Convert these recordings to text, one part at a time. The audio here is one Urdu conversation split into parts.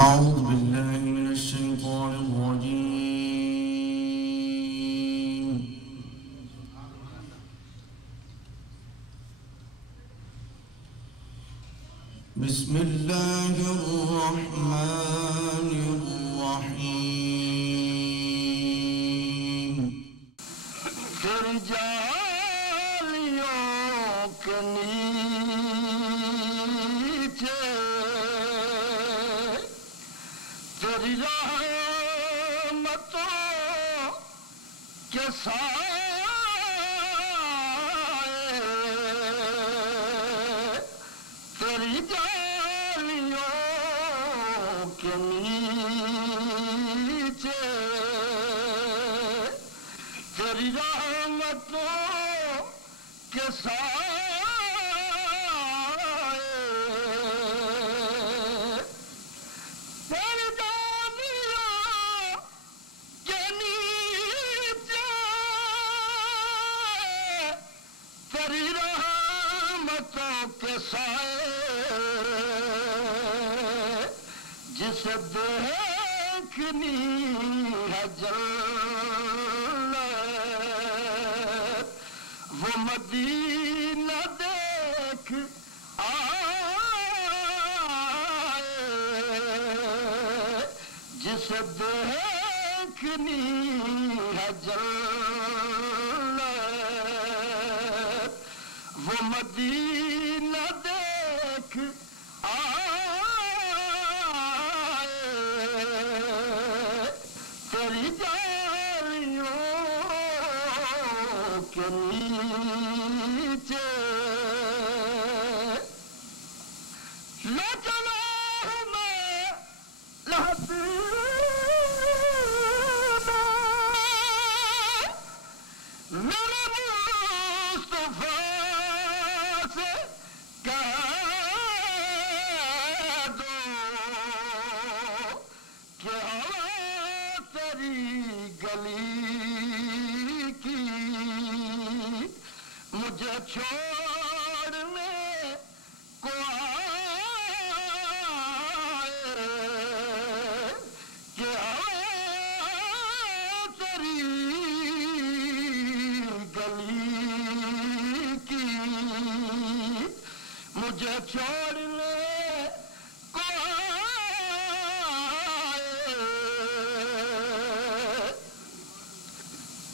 أعوذ بالله من الشيطان الرجيم. بسم الله الرحمن الرحيم. رجالیوں کے نیچے تیری رحمتوں کے سائے، تیری جالیوں کے نیچے تیری رحمتوں کے سائے، تیری جالیوں کے نیچے تیری رحمتوں کے سائے، جسے دیکھنی ہے جنت وہ مدینہ دیکھ آئے، جسے دیکھنی ہے جنت وہ مدینہ دیکھ آئے، تیری جالیوں کے نیچے نہ چلا ہوں میں میرے مصطفیٰ سے کہہ دو کہ ہوا تیری گلی کی مجھے چھوڑنے کو آئے، کہ ہوا تیری گلی کی مجھے چھوڑنے کو آئے،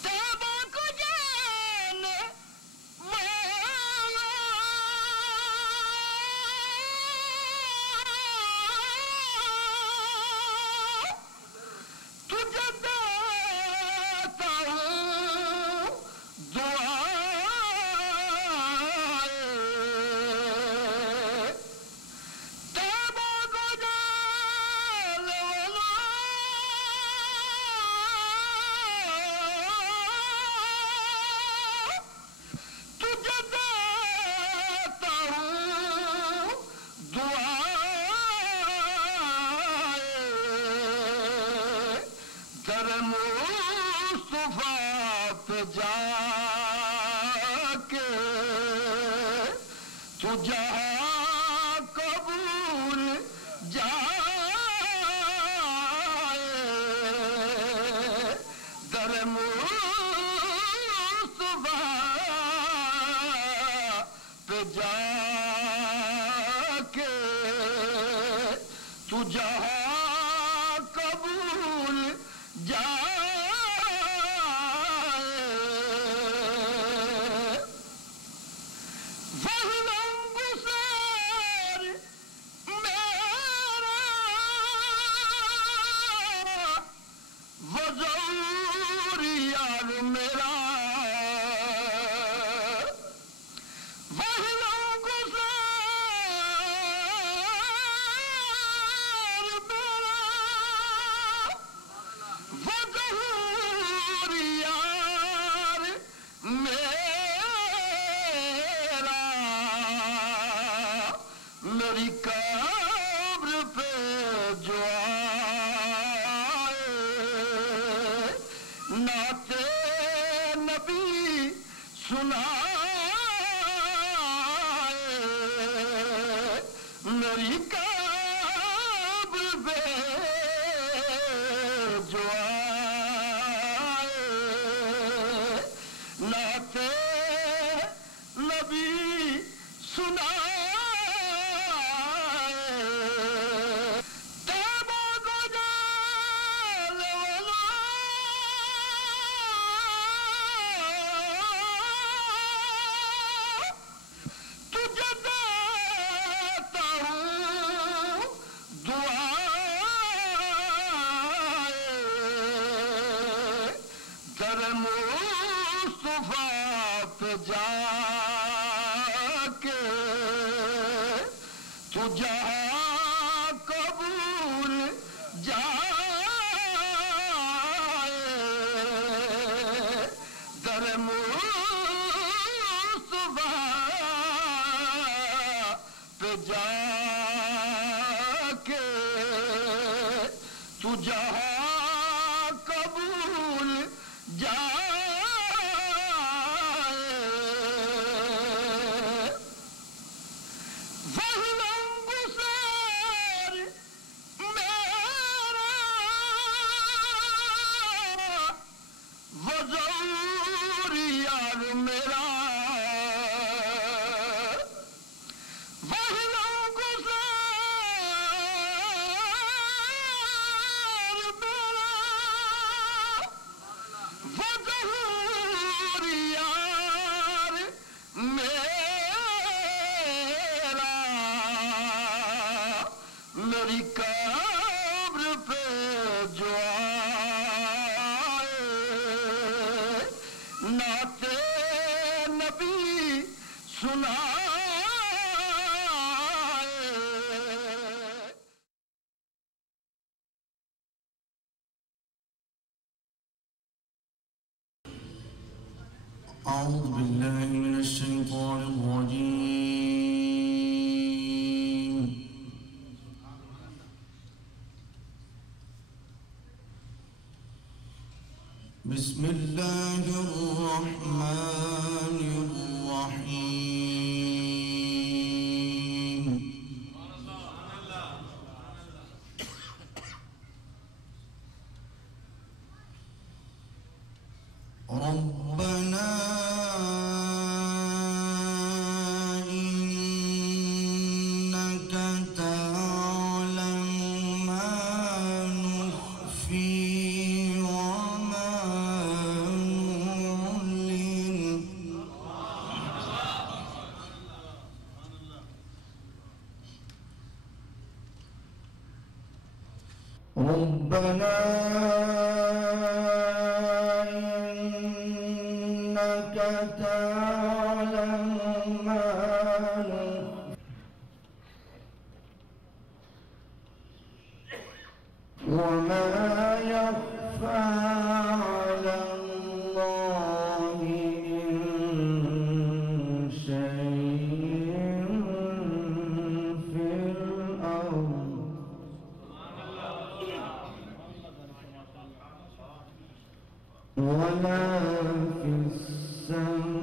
تیبہ کو جانے والا تجھے دیتا ہوں دعائیں، تیبہ کو جانے والا تجھے دیتا ہوں دعائیں، در مصطفیٰ پہ جا کے تو جہاں قبول جائے، در مصطفیٰ پہ جا کے تو جہاں قبول جائے، وہی غمگسار میرا وہ ضروری یار میرا، وہی غمگسار میرا وہ ضروری یار میرا، میری قبر پہ جو آئے نعت نبی سنائے، میری قبر پہ نبی سنائے تیبہ گجال والا تجھے دیتا ہوں دعائے در مصطفیٰ پہ جا کے تو جہاں قبول جائے در مصطفیٰ پہ جا کے تو جہاں قبول جائے میری قبر پہ جو آئے نعت نبی سنائے أعوذ بالله من الشيطان الرجيم بسم الله الرحمن الرحيم ربنا إنك تعلم ما نخفي وما نعلن ربنا إنك تعلم ما وما يخفى على الله من شيء في الأرض ولا في السماء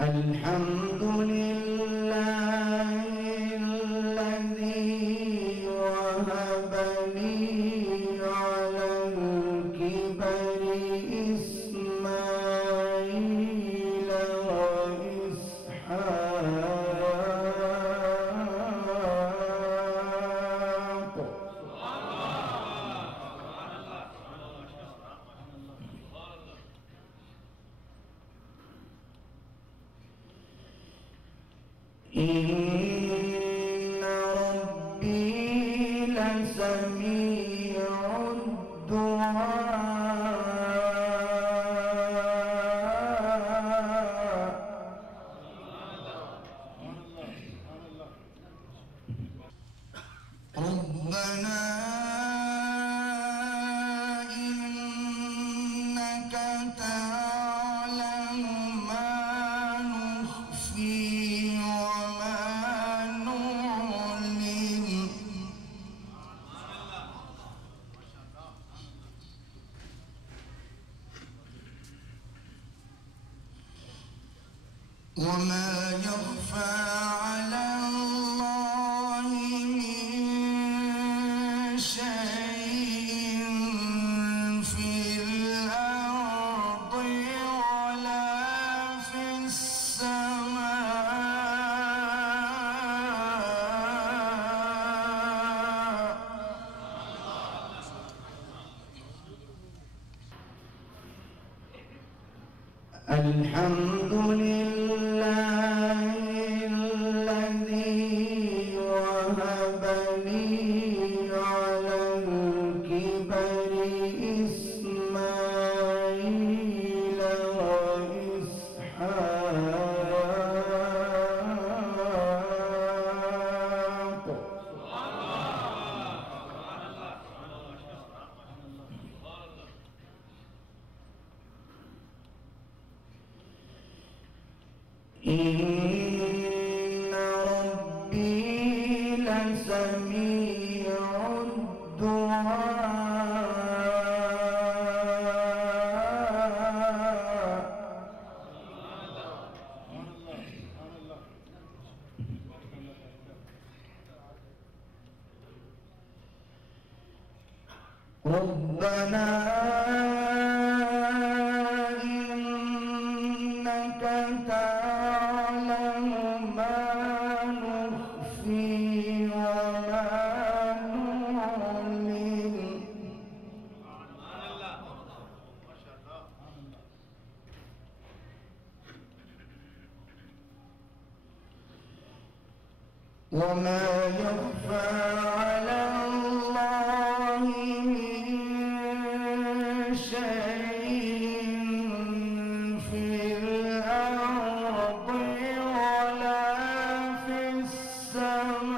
الحمد لله الذي وهب لي على الكبر إسماعيل وإسحاق إن ربي لسميع الدعاء ربنا إنك تعلم ما نخفي وما نعلن وما يخفى الحمد لله الذي وهب لي على الكبر إسماعيل وإسحاق. إن ربي لسميع الدعاء. ربنا إنك تعلم ما نخفي وما نعلن وما يخفى على الله من شيء في الأرض ولا في السماء.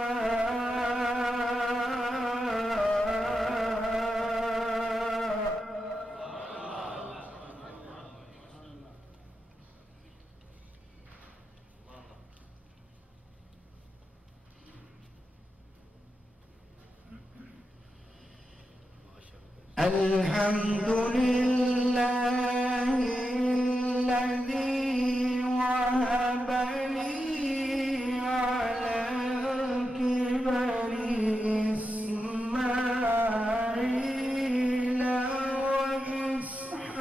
الحمد لله الذي وهب لي على الكبر إسماعيل وإسحاق.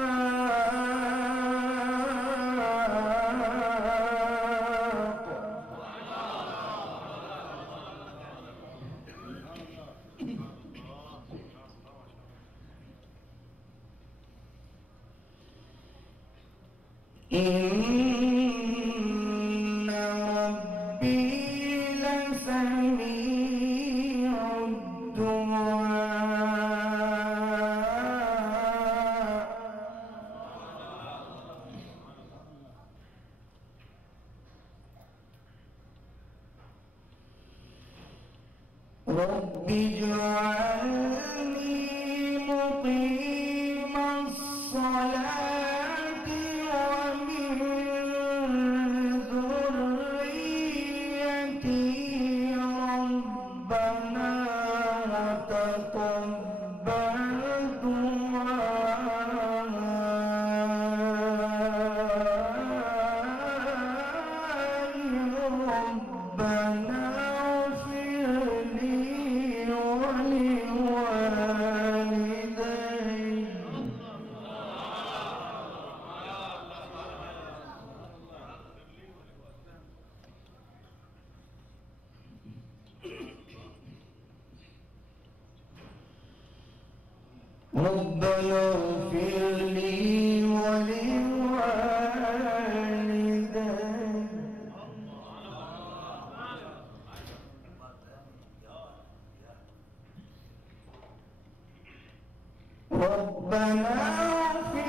إن ربي لسميع الدعاء. رب اجعلني مقيم الصلاة ومن ذريتي ربنا وتقبل دعائي ربنا اغفر لي ولوالدي. ربنا اغفر لي ولوالدي. ربنا اغفر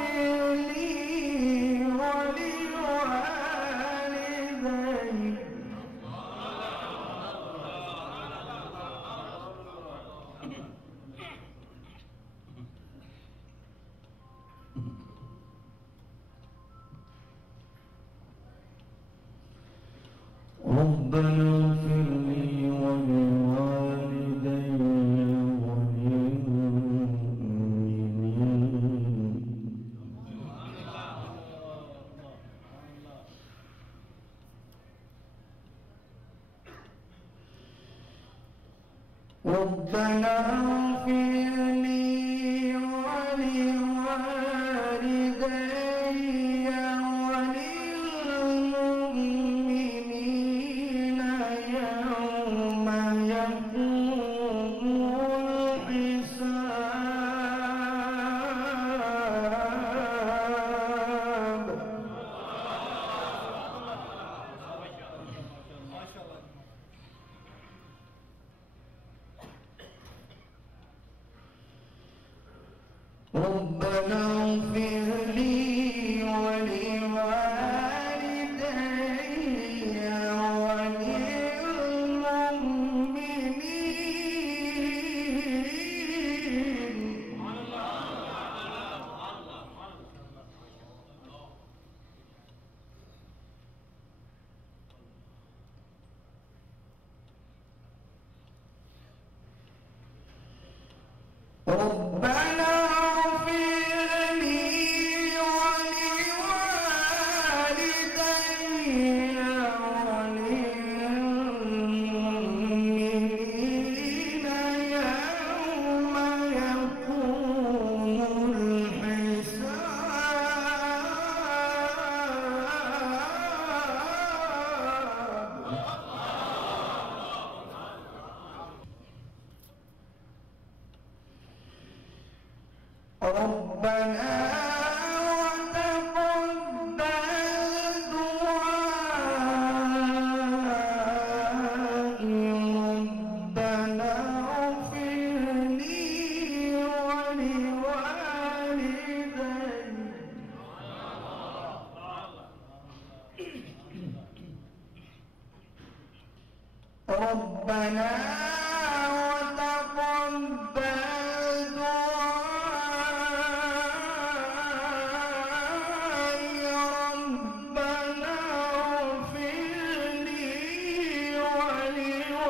لي ولوالدي. ربنا اغفر لي ولوالدي وللمؤمنين. ربنا اغفر لي ولوالدي وللمؤمنين يوم يقوم الحساب. ربنا اغفر لي ولوالدي وللمؤمنين ربنا اغفر لي ولوالدي وللمؤمنين يوم يقوم الحساب ربنا وتقبل دعائي ربنا اغفر لي ولوالدي ربنا وتقبل دعائي ربنا اغفر لي ولوالدي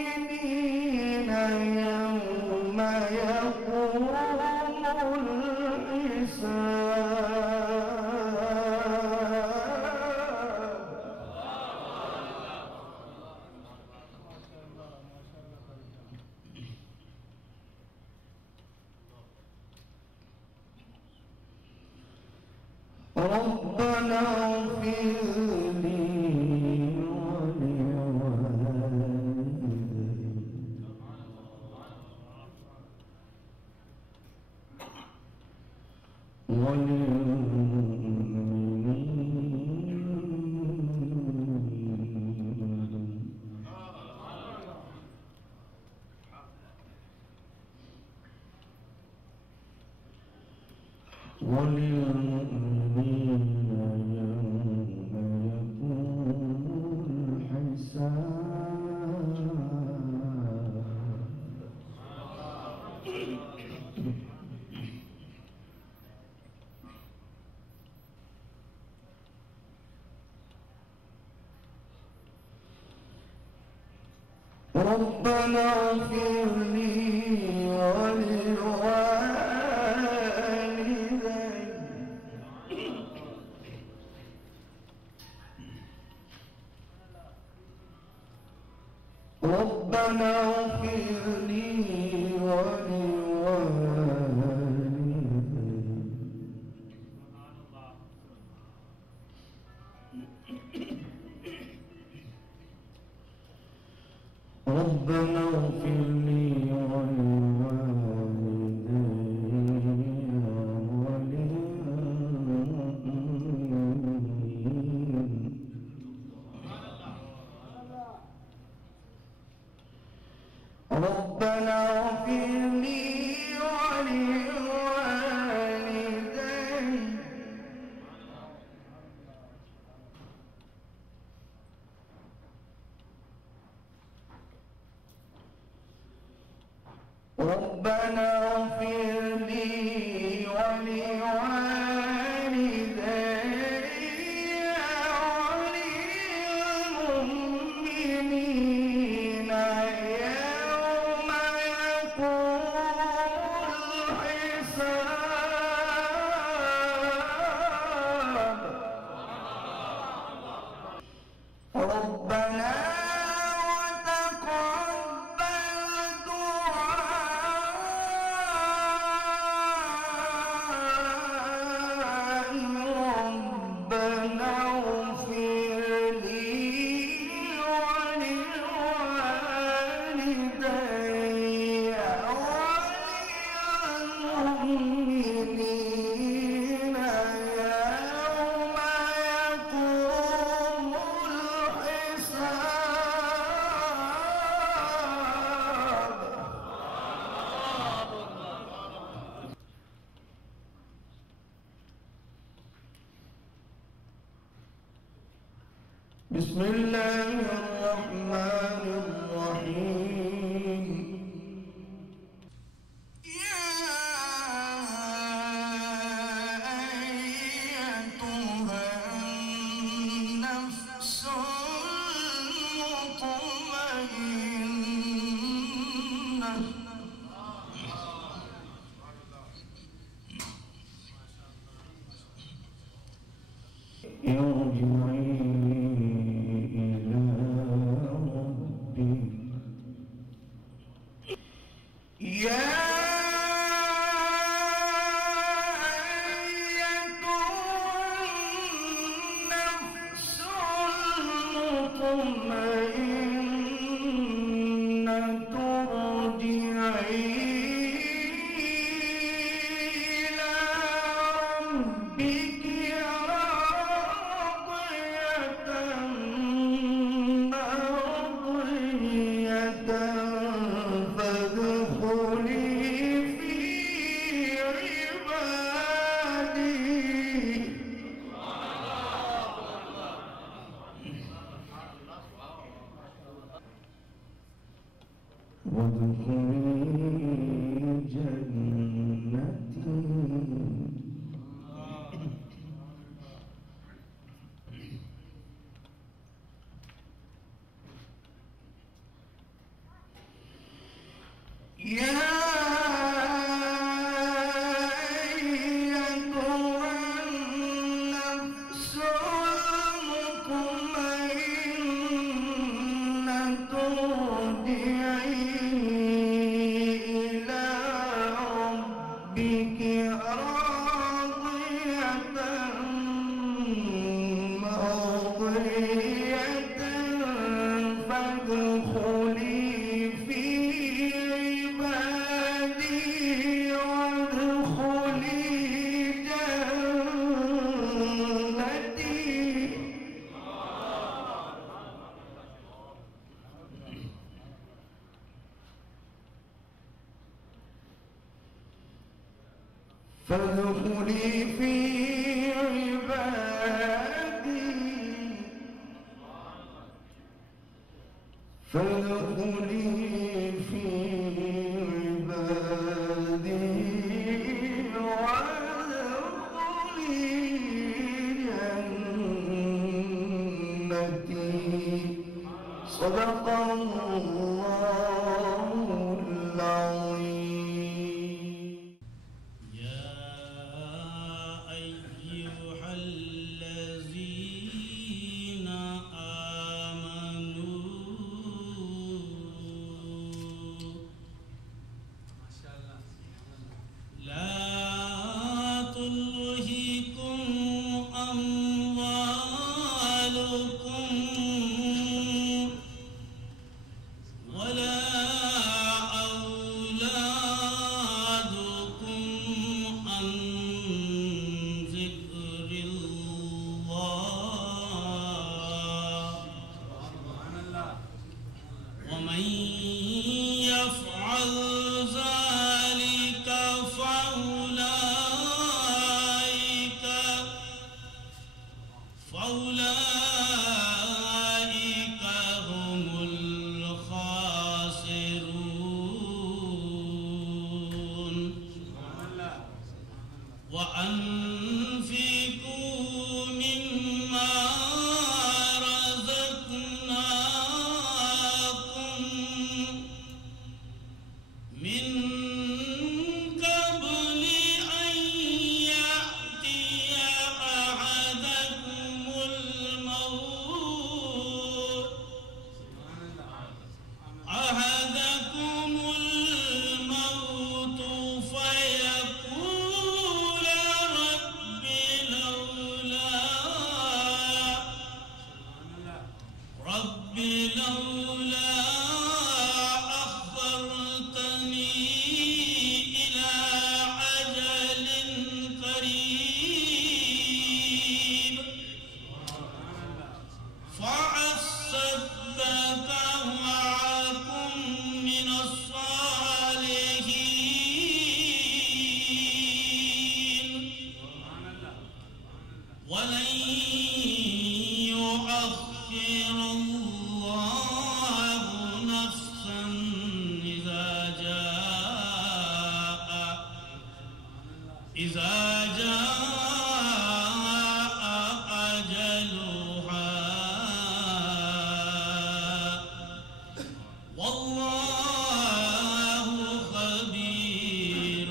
وللمؤمنين يوم يقوم ربنا اغفر لي وللمؤمنين ربنا اغفر لي ولوالدي ربنا اغفر لي ولوالدي ربنا اغفر لي ولوالدي وللمؤمنين ربنا اغفر لي ولوالدي ربنا اغفر لي ولوالدي وللمؤمنين يوم يقوم الحساب ربنا وتقبل دعائي بسم الله الرحمن الرحيم يا أيتها النفس المطمئنة ارجعي إلى ربك يا أيتها النفس المطمئنة ارجعي إلى ربك وادخلي جنتي يا أيتها النفس المطمئنة ارجعي إلى ربك راضية مرضية فادخلي في عبادي وادخلي جنتي فادخلي في عبادي فادخلي في عبادي وادخلي جنتي صدق الله العظيم يا أيها الذين آمنوا لا تلهكم أموالكم ولا أولادكم عن ذكر الله ومن يفعل ذلك فأولئك هم الخاسرون وأنفقوا مما رزقناكم من قبل أن يأتي أحدكم الموت فيقول رب لولا أخرتني إلى أجل قريب فأصدق وأكن من الصالحين ولن يؤخر الله نفسا إذا جاء أجلها والله خبير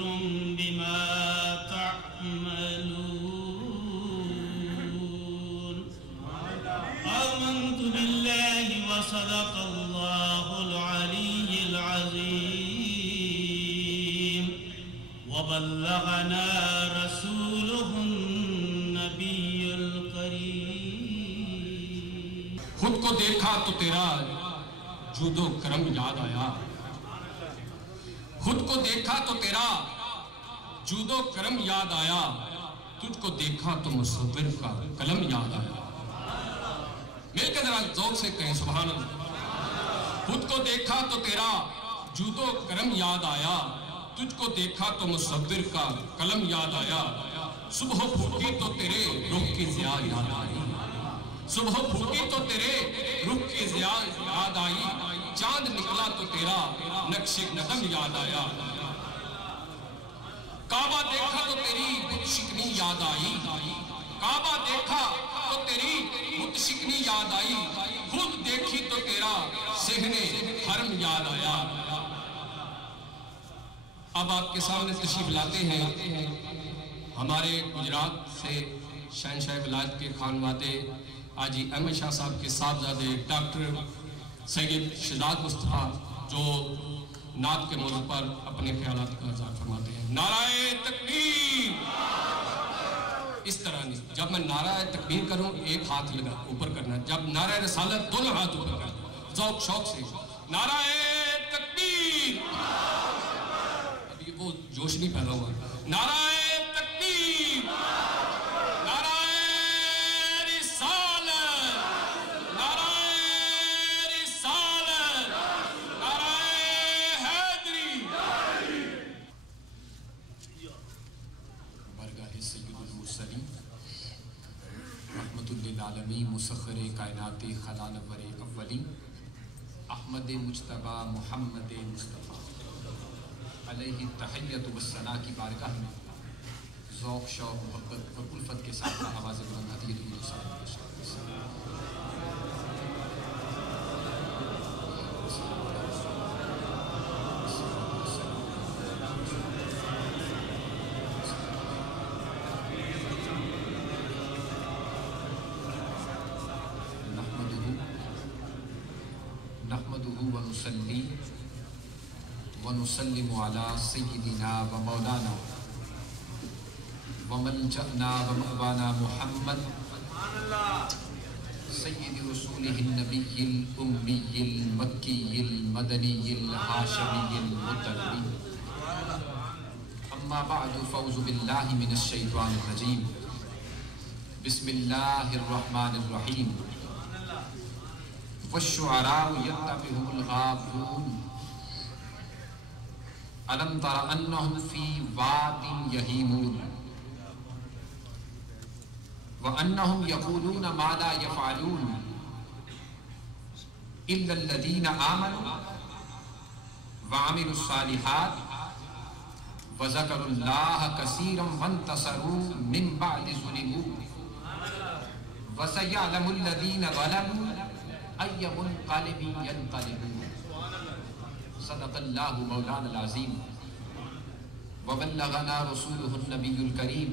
بما تعملون. آمنت بالله وصدق الله العلي العظيم وبلغنا رسوله النبي الكريم. خود کو دیکھا تو تیرا جود و کرم یاد آیا، خود کو دیکھا تو تیرا جود و کرم یاد آیا، تجھ کو دیکھا تو مصور کا قلم یاد آیا. مل کے ذرا ذوق سے کہیں سبحان اللہ. خود کو دیکھا تو تیرا جود و کرم یاد آیا، تجھ کو دیکھا تو مصور کا قلم یاد آیا. صبح پھوٹی تو تیرے رخ کی ضیا یاد آئی، صبح پھوٹی تو تیرے رخ کی ضیا یاد آئی. چاند نکلا تو تیرا نقش قدم یاد آیا. کعبہ دیکھا تو تیری بت شکنی یاد آئی، کعبہ دیکھا تو تیری بت شکنی یاد آئی. خود دیکھی تو تیرا صحن حرم یاد آیا. اب آپ کے سامنے تشریف لاتے ہیں ہمارے گجرات سے شہنشاہ ولایت کے خانوادے حاجی احمد شاہ صاحب کے صاحبزادے ڈاکٹر سید شہزاد مصطفیٰ، جو نعت کے موضوع پر اپنے خیالات کا اظہار فرماتے ہیں. نعرہ تکبیر. اس طرح نہیں، جب میں نعرہ تکبیر کروں ایک ہاتھ لگا اوپر کرنا، جب نعرہ رسالت دونوں ہاتھ اوپر کرنا، ذوق شوق سے نعرہ تکبیر. ابھی وہ جوش نہیں پیدا ہوا. نعرہ تکبیر، نعرہ رسالت، نعرہ رسالت، نعرہ حیدری. بارگاہ سید المرسلین رحمت للعالمین مسخر کائنات خلا نور اولین احمد مجتبی محمد مصطفیٰ علیہ تحیت و ثنا کی بارگاہ میں ذوق شوق محبت اور الفت کے ساتھ آواز بلند ہدیہ درود و سلام پیش کرتے ہیں. نحمده ونصلي ونسلم على سيدنا ومولانا وملجأنا ومأوانا محمد سيد رسوله النبي الأمي المكي المدني الهاشمي المطلبي. أما بعد فأعوذ بالله من الشيطان الرجيم. بسم الله الرحمن الرحيم. والشعراء يتبعهم الغافلون ألم تر أنهم في واد يهيمون وأنهم يقولون ما لا يفعلون إلا الذين آمنوا وعملوا الصالحات وذكروا الله كثيرا وانتصروا من بعد ظلموا وسيعلم الذين ظلموا أي منقلب ينقلبون. صدق الله مولانا العظيم وبلغنا رسوله النبي الكريم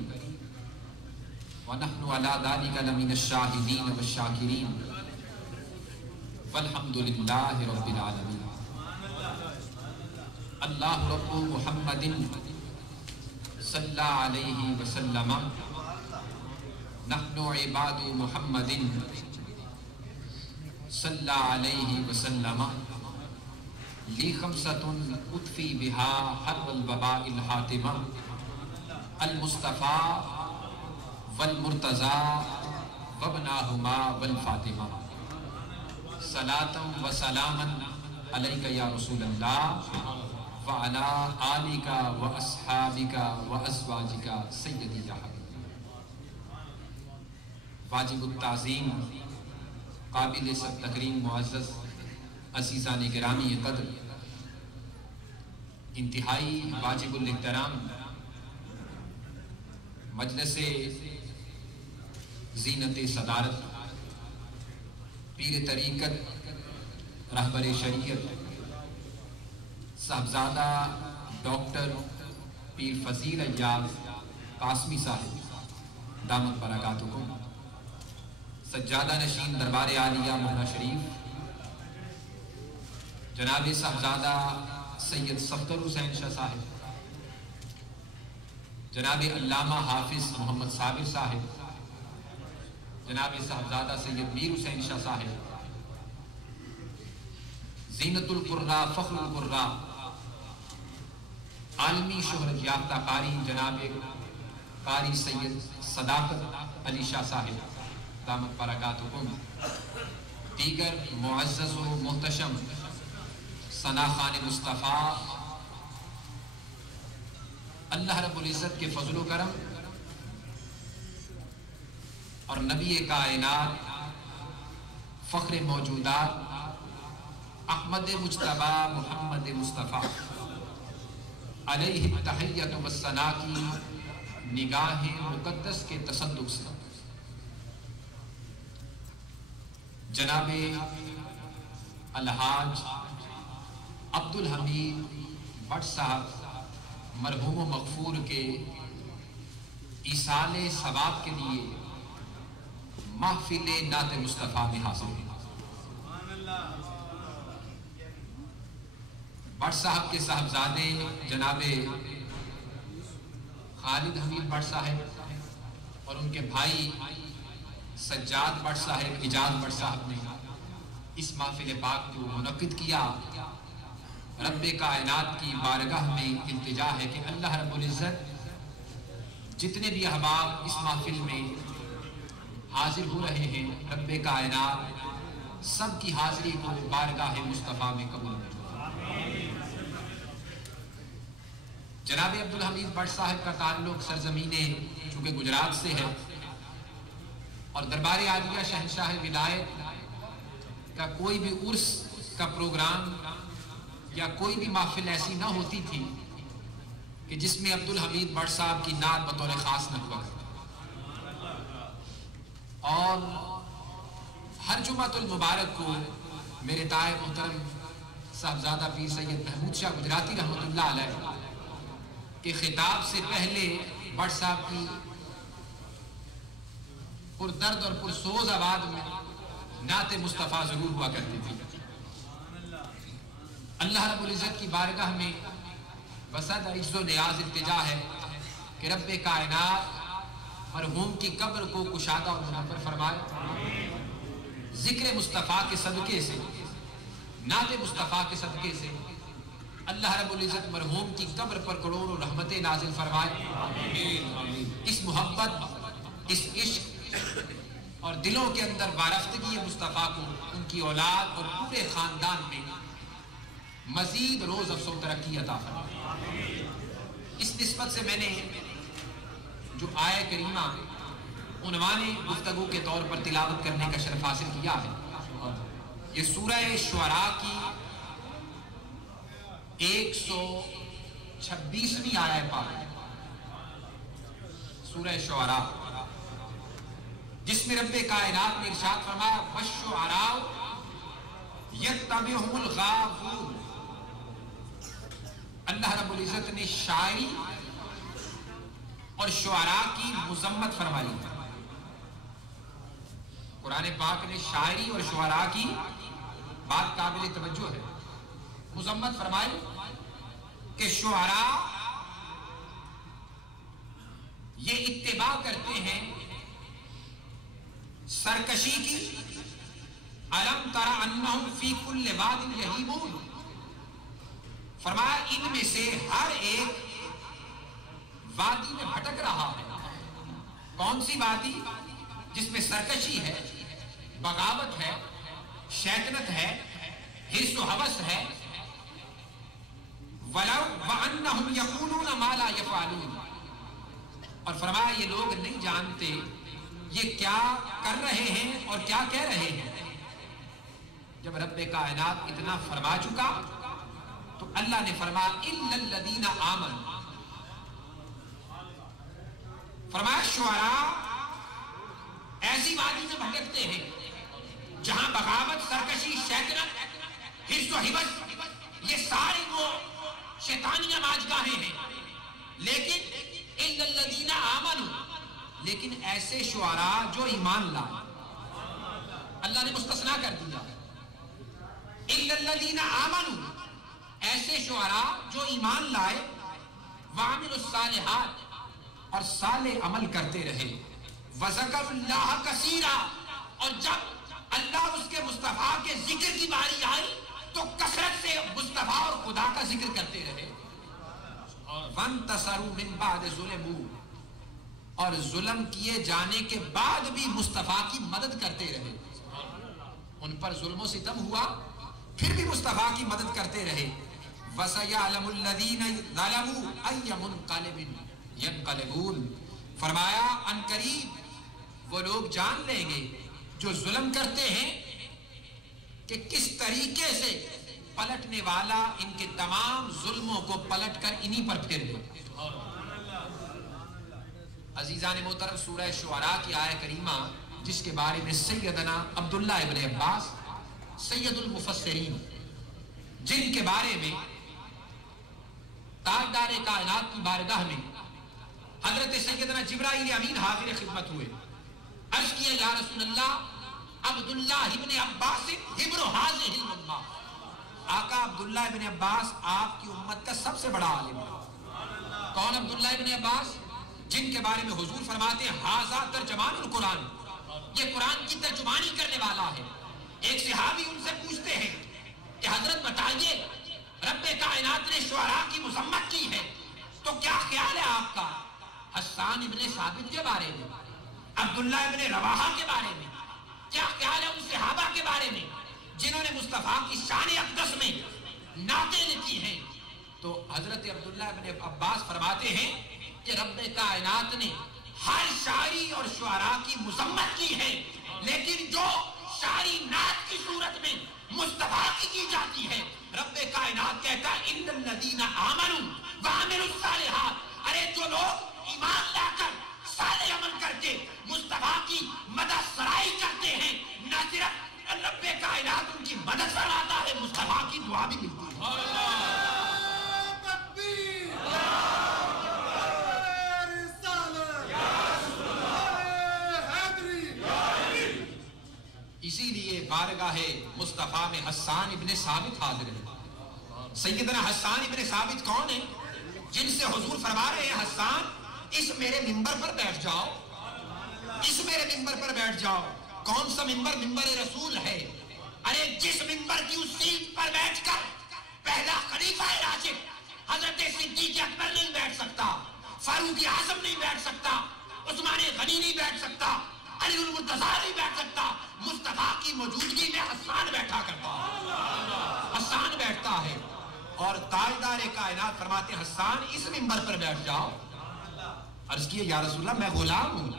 ونحن على ذلك لمن الشاهدين والشاكرين والحمد لله رب العالمين. الله رب محمد صلى عليه وسلم. نحن عباد محمد صلى عليه وسلم. لي خمسة أطفي بها حر الوباء الحاتمة المصطفى والمرتضى وابناهما والفاطمة. صلاة وسلاما عليك يا رسول الله وعلى آلك وأصحابك وأزواجك سيدي يا حبيبي. واجب التعظیم قابل سب تکریم معزز عزیزان گرامی قدر، انتہائی واجب الاحترام مجلس زینت صدارت، پیر طریقت رہبر شریعت صاحبزادہ ڈاکٹر پیر فضیل ایاز قاسمی صاحب دامت برکاتکم، سجادہ نشین دربار عالیہ مہرہ شریف جناب صاحبزادہ سید صفدر حسین شاہ صاحب، جناب علامہ حافظ محمد صابر صاحب، جناب صاحبزادہ سید میر حسین شاہ صاحب، زینت القراء فخر القراء عالمی شہرت یافتہ قاری جناب قاری سید صداقت علی شاہ صاحب دامت برکاتکم، دیگر معزز و محتشم ثنا خان مصطفیٰ، اللہ رب العزت کے فضل و کرم اور نبی کائنات فخر موجودات احمد مجتبی محمد مصطفیٰ علیہ التحیۃ والثناء کی نگاہ مقدس کے تصدق سے جناب الحاج عبد الحمید بٹ صاحب مرحوم و مغفور کے ایصال ثواب کے لیے محفل نعت مصطفیٰ میں حاضر ہیں۔ بٹ صاحب کے صاحبزادے جناب خالد حمید بٹ صاحب اور ان کے بھائی سجاد بٹ صاحب اجاز بٹ صاحب نے اس محفل پاک کو منعقد کیا۔ رب کائنات کی بارگاہ میں التجا ہے کہ اللہ رب العزت جتنے بھی احباب اس محفل میں حاضر ہو رہے ہیں، رب کائنات سب کی حاضری کو بارگاہ مصطفیٰ میں قبول کرے۔ جناب عبدالحمید بٹ صاحب کا تعلق سرزمین چونکہ گجرات سے ہے اور دربار عالیہ شہنشاہ ولایت کا کوئی بھی عرس کا پروگرام یا کوئی بھی محفل ایسی نہ ہوتی تھی کہ جس میں عبدالحمید بٹ صاحب کی نعت بطور خاص نہ ہوا کرتی، اور ہر جمعۃ المبارک کو میرے تائب محترم صاحبزادہ پیر سید محمود شاہ گجراتی رحمۃ اللہ علیہ کے خطاب سے پہلے بٹ صاحب کی پردرد اور پرسوز آواز میں نعت مصطفیٰ ضرور ہوا کرتی تھی۔ اللہ رب العزت کی بارگاہ میں بصد عجز و نیاز التجا ہے کہ رب کائنات مرحوم کی قبر کو کشادہ اور منور فرمائے، ذکر مصطفیٰ کے صدقے سے، نعت مصطفیٰ کے صدقے سے اللہ رب العزت مرحوم کی قبر پر کروڑوں رحمتیں نازل فرمائے۔ اس محبت، اس عشق اور دلوں کے اندر وارفتگی مصطفیٰ کو ان کی اولاد اور پورے خاندان میں مزید روز افزوں ترقی عطا فرمائے۔ اس نسبت سے میں نے جو آیہ کریمہ عنوان گفتگو کے طور پر تلاوت کرنے کا شرف حاصل کیا ہے، یہ سورہ شعراء کی 126ویں آیہ پاک، سورہ شعراء، جس میں رب کائنات نے ارشاد فرمایا وَالشُّعَرَاءُ يَتَّبِعُهُمُ الْغَاوُونَ۔ اللہ رب العزت نے شاعری اور شعراء کی مذمت فرمائی۔ قرآن پاک نے شاعری اور شعراء کی بات قابل توجہ ہے، مذمت فرمائی کہ شعراء یہ اتباع کرتے ہیں سرکشی کی، أَلَمْ تَرَ أَنَّهُمْ فِي كُلِّ وَادٍ يَهِيمُونَ، فرمایا ان میں سے ہر ایک وادی میں بھٹک رہا ہے۔ کون سی وادی؟ جس میں سرکشی ہے، بغاوت ہے، شیطنت ہے، حرص و ہوس ہے۔ وَلَوْ وَأَنَّهُمْ يَقُولُونَ مَا لَا يَفْعَلُونَ، اور فرمایا یہ لوگ نہیں جانتے یہ کیا کر رہے ہیں اور کیا کہہ رہے ہیں۔ جب رب کائنات اتنا فرما چکا تو اللہ نے فرمایا الا الذین آمنوا، فرمایا شعراء ایسی وادی میں بھٹکتے ہیں جہاں بغاوت، سرکشی، شیطنت، حرص و حوث یہ ساری وہ شیطانی نمازگاہیں ہیں، لیکن الا الذین آمنوا، لیکن ایسے شعراء جو ایمان لائے، اللہ نے مستثنیٰ کر دیا الا الذین آمنوا، ایسے شعراء جو ایمان لائے، وعملوا الصالحات اور صالح عمل کرتے رہے، وذکروا اللہ کثیرا، اور جب اللہ اس کے مصطفیٰ کے ذکر کی باری آئی تو کثرت سے مصطفیٰ اور خدا کا ذکر کرتے رہے، وانتصروا من بعد ظلموا، اور ظلم کیے جانے کے بعد بھی مصطفیٰ کی مدد کرتے رہے، ان پر ظلم و ستم ہوا پھر بھی مصطفیٰ کی مدد کرتے رہے، وَسَيَعْلَمُ الَّذِينَ ظَلَمُوا أَيَّ مُنْقَلِبٍ يَنْقَلِبُونَ، فرمایا ان قریب وہ لوگ جان لیں گے جو ظلم کرتے ہیں کہ کس طریقے سے پلٹنے والا ان کے تمام ظلموں کو پلٹ کر انہی پر پھیر دے۔ عزیزان محترم، سورہ شعراء کی آیہ کریمہ جس کے بارے میں سیدنا عبداللہ ابن عباس سید المفسرین، جن کے بارے میں تاجدار کائنات کی بارگاہ میں حضرت سیدنا جبرائیل امین حاضر خدمت ہوئے، عرض کیا یا رسول اللہ عبداللہ ابن عباس حبر حاضر الامہ، آقا عبداللہ ابن عباس آپ کی امت کا سب سے بڑا عالم ہے۔ کون عبداللہ ابن عباس؟ جن کے بارے میں حضور فرماتے ہیں ھذا ترجمان القرآن، یہ قرآن کی ترجمانی کرنے والا ہے۔ ایک صحابی ان سے پوچھتے ہیں کہ حضرت بتائیے رب کائنات نے شعراء کی مذمت کی ہے تو کیا خیال ہے آپ کا؟ حسان ابن ثابت کے بارے میں، عبداللہ ابن رواحہ کے بارے میں کیا خیال ہے؟ ان صحابہ کے بارے میں جنہوں نے مصطفیٰ کی شان اقدس میں نعتیں لکھی ہیں۔ تو حضرت عبداللہ ابن عباس فرماتے ہیں کہ رب کائنات نے ہر شاعری اور شعراء کی مذمت کی ہے، لیکن جو شاعری نعت کی صورت میں مصطفیٰ کی جاتی ہے، رب کائنات کہتا ہے ان الذین آمنوا وعملوا الصالحات، ارے جو لوگ ایمان لا کر صالح عمل کر کے مصطفیٰ کی مدد سرائی کرتے ہیں، نہ صرف رب کائنات ان کی مدد سراتا ہے، مصطفیٰ کی دعا بھی ملتی ہے۔ اسی لیے بارگاہ مصطفیٰ میں حسان ابن ثابت حاضر ہے۔ سیدنا حسان ابن ثابت کون ہے؟ جن سے حضور فرما رہے ہیں حسان اس میرے منبر پر بیٹھ جاؤ، اس میرے منبر پر بیٹھ جاؤ۔ کون سا منبر؟ منبر رسول ہے۔ ارے جس منبر کی اس سیٹ پر بیٹھ کر پہلا خلیفہ راشد حضرت صدیق اکبر نہیں بیٹھ سکتا، فاروق اعظم نہیں بیٹھ سکتا، عثمان غنی نہیں بیٹھ سکتا، علی المرتضیٰ نہیں بیٹھ سکتا، مصطفیٰ کی موجودگی میں حسان بیٹھا کرتا ہے، حسان بیٹھتا ہے۔ اور تاجدار کائنات فرماتے ہیں حسان اس منبر پر بیٹھ جاؤ۔ عرض کیا یا رسول اللہ میں غلام ہوں،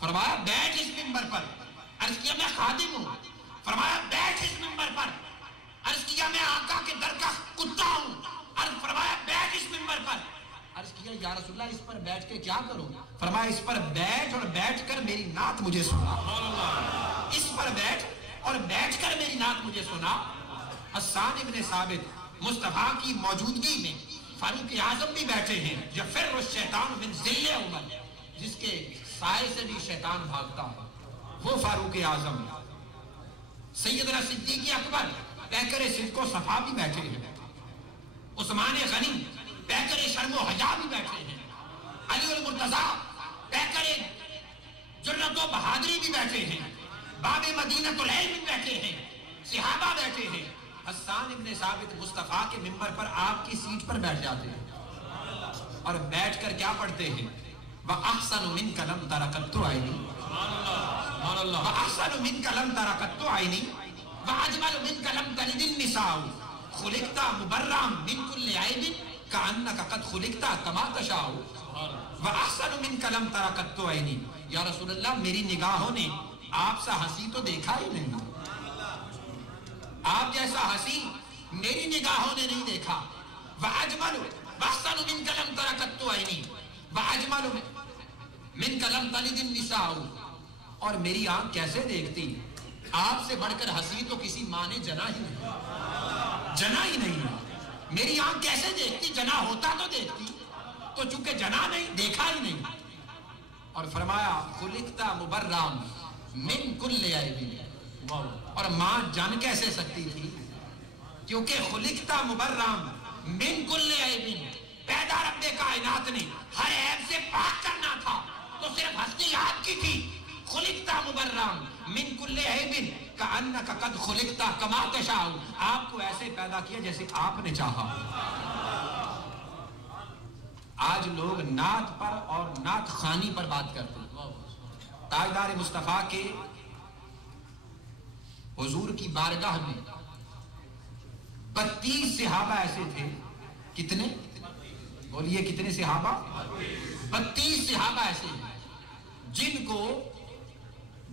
فرمایا بیٹھ اس منبر پر۔ عرض کیا میں خادم ہوں، فرمایا بیٹھ اس منبر پر۔ عرض کیا میں آقا کے در کا کتا ہوں، عرض فرمایا بیٹھ اس منبر پر۔ عرض کیا یا رسول اللہ اس پر بیٹھ کے کیا کروں؟ فرمایا اس پر بیٹھ اور بیٹھ کر میری نعت مجھے سنا، اس پر بیٹھ اور بیٹھ کر میری نعت مجھے سنا۔ حسان ابن ثابت مصطفیٰ کی موجودگی میں فاروق اعظم بھی بیٹھے ہیں، یفر الشیطان من ذل عمر، جس کے سائے سے بھی شیطان بھاگتا ہے، وہ فاروق اعظم۔ سیدنا صدیق اکبر پیکر صدق و صفا بھی بیٹھے ہیں، عثمان غنی پیکر شرم و حیا بھی بیٹھے ہیں، علی المرتضیٰ پیکر جرت و بہادری بھی بیٹھے ہیں، باب مدینۃ العلم بھی بیٹھے ہیں، صحابہ بیٹھے ہیں۔ حسان ابن ثابت مصطفیٰ کے منبر پر آپ کی سیٹ پر بیٹھ جاتے ہیں اور بیٹھ کر کیا پڑھتے ہیں؟ وَأَحْسَنُ مِنْكَ لَمْ تَرَ قَطُّ عَيْنِي، وَأَحْسَنُ مِنْكَ لَمْ تَرَ قَطُّ عَيْنِي، وَأَجْمَلُ مِنْكَ لَمْ تَلِدِ النِّسَاءُ، خُلِقْتَ مُبَرًّعًا مِنْ كُلِّ عَيْبٍ كَأَنَّكَ قَدْ خُلِقْتَ كَمَا تَشَاءُ، وَأَحْسَنُ مِنْكَ لَمْ تَرَ قَطُّ عَيْنِي، یا رسول اللہ میری نگاہوں نے آپ سا ہنسی تو دیکھا ہی نہیں۔ آپ جیسا حسین میری نگاہوں نے نہیں دیکھا. وَأَجْمَلُ وَأَحْسَنُ مِنْكَ لَمْ تَرَ قَطُّ عَيْنِي وَأَجْمَلُ مِنْكَ لَمْ تَلِدِ النِّسَاءُ. اور میری آنکھ کیسے دیکھتی؟ آپ سے بڑھ کر حسین تو کسی ماں نے جنا ہی نہیں، جنا ہی نہیں. میری آنکھ کیسے دیکھتی؟ جنا ہوتا تو دیکھتی، تو چونکہ جنا نہیں دیکھا ہی نہیں. اور فرمایا خلقت مبرم من کل عیب. اور ماں جان کیسے سکتی تھی؟ کیونکہ خلقت مبرم من کل عیب. پیدا رب کائنات نے ہر عیب سے پاک کرنا تھا تو صرف ہستی آپ کی تھی. خلقت مبرم من کل عیب کأنک قد خلقت کما تشاء. آپ کو ایسے پیدا کیا جیسے آپ نے چاہا. آج لوگ نعت پر اور نعت خوانی پر بات کرتے ہیں. تاجدار مصطفیٰ کے حضور کی بارگاہ میں 32 صحابہ ایسے تھے. کتنے؟ بولیے کتنے صحابہ؟ 32 صحابہ ایسے ہیں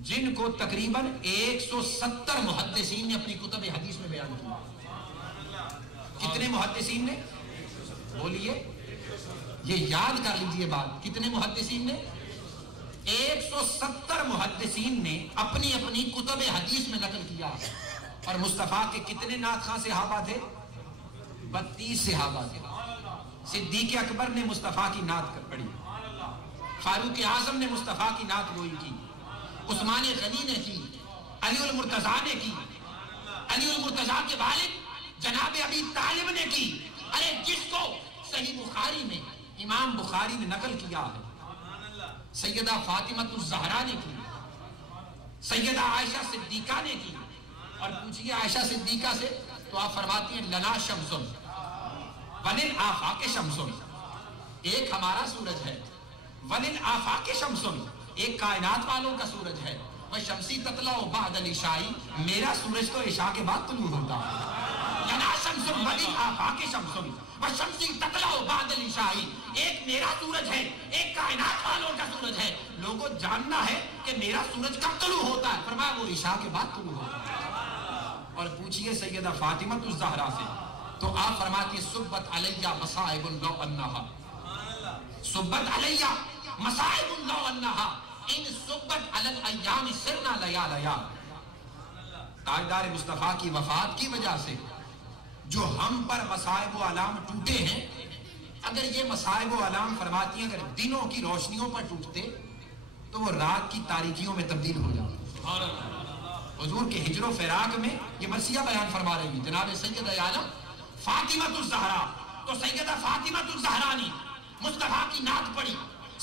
جن کو تقریباً 170 محدثین نے اپنی کتب حدیث میں بیان کیا. کتنے محدثین نے؟ بولیے، یہ یاد کر لیجئے بات. کتنے محدثین نے؟ 170 محدثین نے اپنی اپنی کتب حدیث میں نقل کیا. اور مصطفیٰ کے کتنے نعت خواں صحابہ تھے؟ 32 صحابہ تھے. صدیق اکبر نے مصطفیٰ کی نعت پڑھی، فاروق اعظم نے مصطفیٰ کی نعت گوئی کی، عثمان غنی نے کی، علی المرتضیٰ نے کی، علی المرتضیٰ کے والد جناب ابی طالب نے کی. ارے جس کو صحیح بخاری میں امام بخاری نے نقل کیا ہے، سیدہ فاطمہ الزہرا نے کی، سیدہ عائشہ صدیقہ نے کی. اور پوچھئے عائشہ صدیقہ سے تو آپ فرماتی ہیں لنا شمسن وللآفاق شمسن. ایک ہمارا سورج ہے، وللآفاق شمسن ایک کائنات والوں کا سورج ہے. وشمسی تطلع بعد العشاء میرا سورج تو عشاء کے بعد طلوع ہوتا ہے. لنا شمسن وللآفاق شمسن وشمسی تطلع بعد العشاء. ایک میرا سورج ہے، ایک کائنات والوں کا سورج ہے. لوگوں جاننا ہے کہ میرا سورج کب طلوع ہوتا ہے، فرمایا وہ عشاء کے بعد طلوع ہوتا ہے. اور پوچھئے سیدہ فاطمہ الزہرا سے تو آپ فرماتی صبت علیہ مصائب لو انہا، صبت علیہ مصائب لو انہا ان صبت علی الایام سرنا لیالیا. تاجدار مصطفیٰ کی وفات کی وجہ سے جو ہم پر مصائب و علام ٹوٹے ہیں، اگر یہ مصائب و علام فرماتی ہیں اگر دنوں کی روشنیوں پر ٹوٹتے تو وہ رات کی تاریکیوں میں تبدیل ہو جاتے. حضور کے ہجر و فراق میں یہ مرثیہ بیان فرما رہی ہیں جناب سیدہ عالم فاطمہ الزہرا. تو سیدہ فاطمہ الزہرا نے مصطفیٰ کی نعت پڑھی،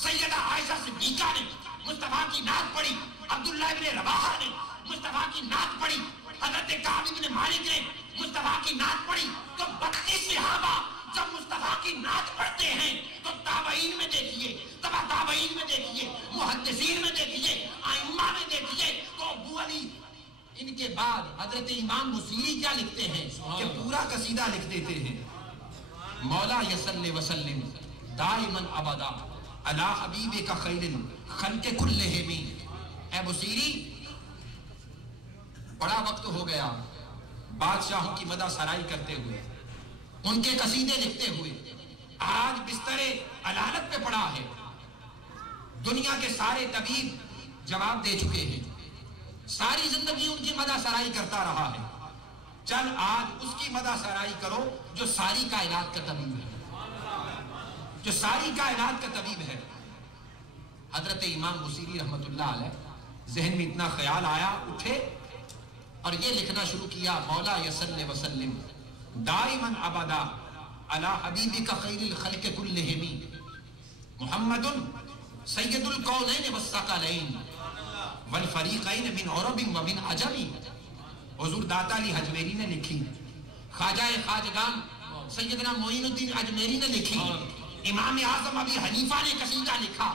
سیدہ عائشہ صدیقہ نے مصطفیٰ کی نعت پڑھی، عبداللہ ابن رواحہ نے مصطفیٰ کی نعت پڑھی، حضرت کعب ابن مالک نے مصطفیٰ کی نعت پڑھی. تو 32 صحابہ جب مصطفیٰ کی نعت پڑھتے ہیں تو تابعین میں دیکھیے، تبع تابعین میں دیکھیے، محدثین میں دیکھیے، ائمہ میں دیکھیے. تو ابو علی ان کے بعد حضرت امام بصیری کیا لکھتے ہیں کہ پورا قصیدہ لکھ دیتے ہیں مولا یصلی وسلم دائما ابدا علی حبیبک خیر الخلق کلہم. اے بصیری بڑا وقت ہو گیا بادشاہوں کی مدح سرائی کرتے ہوئے، ان کے قصیدے لکھتے ہوئے. آج بستر علالت پہ پڑا ہے، دنیا کے سارے طبیب جواب دے چکے ہیں، ساری زندگی ان کی مدح سرائی کرتا رہا ہے. چل آج اس کی مدح سرائی کرو جو ساری کائنات کا طبیب ہے، جو ساری کائنات کا طبیب ہے. حضرت امام بصیری رحمت اللہ علیہ ذہن میں اتنا خیال آیا، اٹھے اور یہ لکھنا شروع کیا مولا یصلی وسلم دائما ابدا علی حبیبک خیر الخلق کلہم محمد سید الکونین والثقلین والفریقین من عرب ومن عجم. حضور داتا علی حجویری نے لکھی، خواجہ خواجگان سیدنا معین الدین اجمیری نے لکھی، امام اعظم ابی حنیفہ نے قصیدہ لکھا،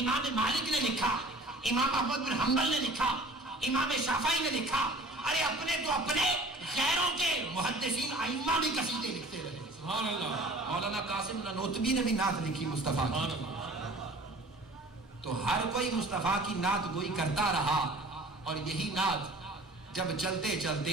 امام مالک نے لکھا، امام احمد بن حنبل نے لکھا، امام شافعی نے لکھا. ارے اپنے تو اپنے، غیروں کے محدثین ائمہ بھی قصیدے لکھتے رہے. سبحان اللہ. مولانا قاسم نانوتوی نے بھی نعت لکھی مصطفیٰ کی. تو ہر کوئی مصطفیٰ کی نعت گوئی کرتا رہا. اور یہی نعت جب چلتے چلتے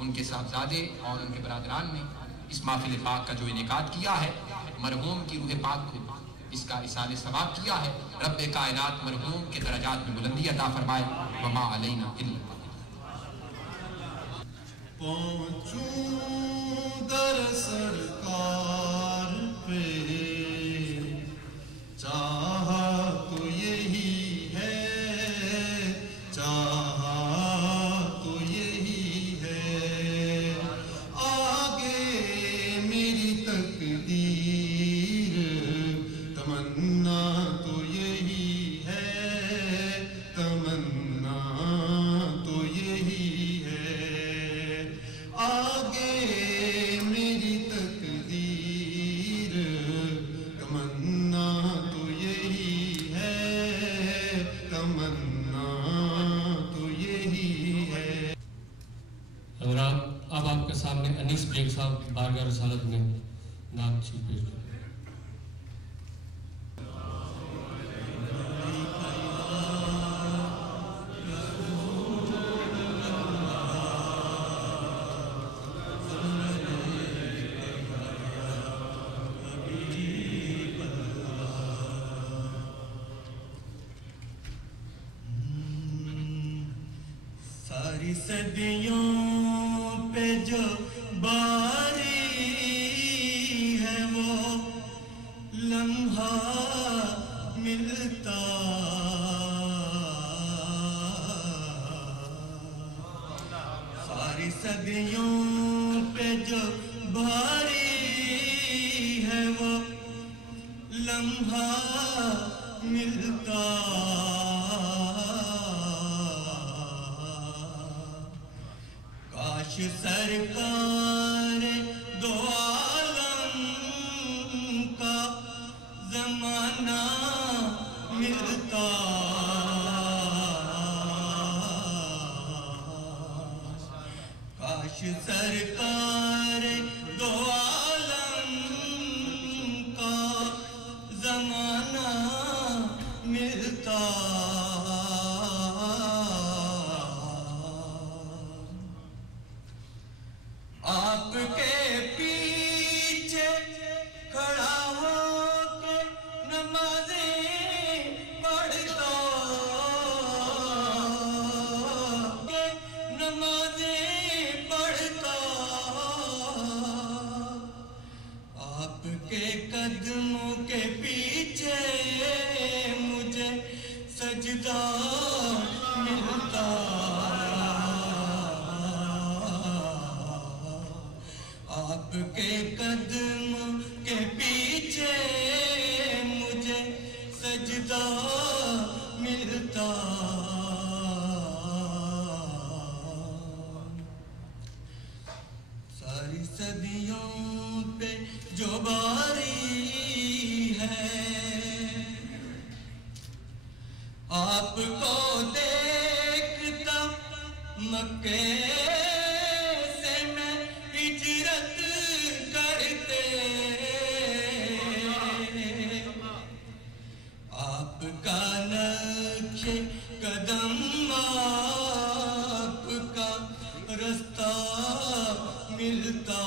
ان کے صاحبزادے اور ان کے برادران نے اس محفل پاک کا جو انعقاد کیا ہے، مرحوم کی روح پاک کو اس کا اصال ثواب کیا ہے۔ رب کائنات مرحوم کے درجات میں بلندی عطا فرمائے۔ وما علینا الا پہنچوں در سرکار پہ، چاہا تو یہی ہے، چاہا تو یہی ہے، آگے میری تقدیر، تمنا تو یہی ہے، تمنا تو یہی ہے، آگے میری تقدیر، تمنا تو یہی ہے، تمنا تو یہی ہے۔ حضرات، اب آپ کے سامنے انیس بیگ صاحب بارگاہ رسالت میں نعت شریف پیش کریں۔ ساری صدیوں پہ جو باری ہے وہ لمحہ ملتا، ساری صدیوں پہ جو باری ہے وہ لمحہ ملتا، کاش سرکار دو عالم کا زمانہ ملتا، کاش سرکار دو عالم کا زمانہ ملتا، آپ کے پیچھے کھڑا ہو کے نمازیں پڑھتا، نمازیں پڑھتا، آپ کے قدموں کے پیچھے مجھے سجدہ ملتا، آپ کے قدموں کے پیچھے مجھے سجدہ ملتا، ساری صدیوں پہ جو باری ہے، آپ کو دیکھتا مکے سے میں ہجرت کرتے، آپ کا نقش قدم، آپ کا رستہ ملتا،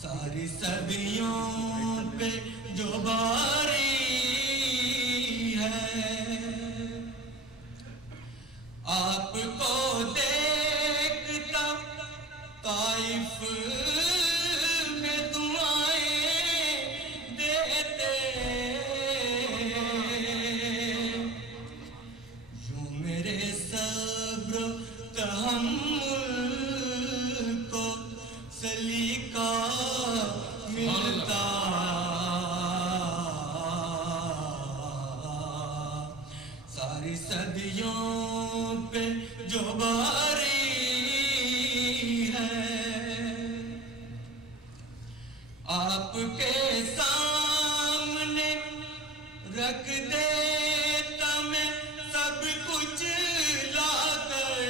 ساری صدیوں پہ جو باری ہے، آپ کو دیکھتا طائف میں دعائیں دیتے، یوں میرے صبر و تحمل کو سلیقہ ملتا، ساری صدیوں پہ جو باری ہے، آپ کے سامنے رکھ دیتا میں سب کچھ لا کر،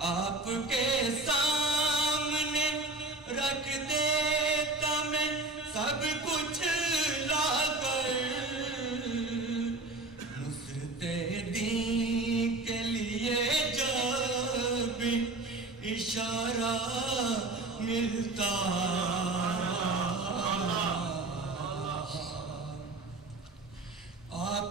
آپ کے سامنے رکھ دیتا میں سب کچھ لا کر،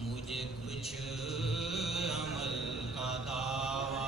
مجھے کچھ عمل کا دعویٰ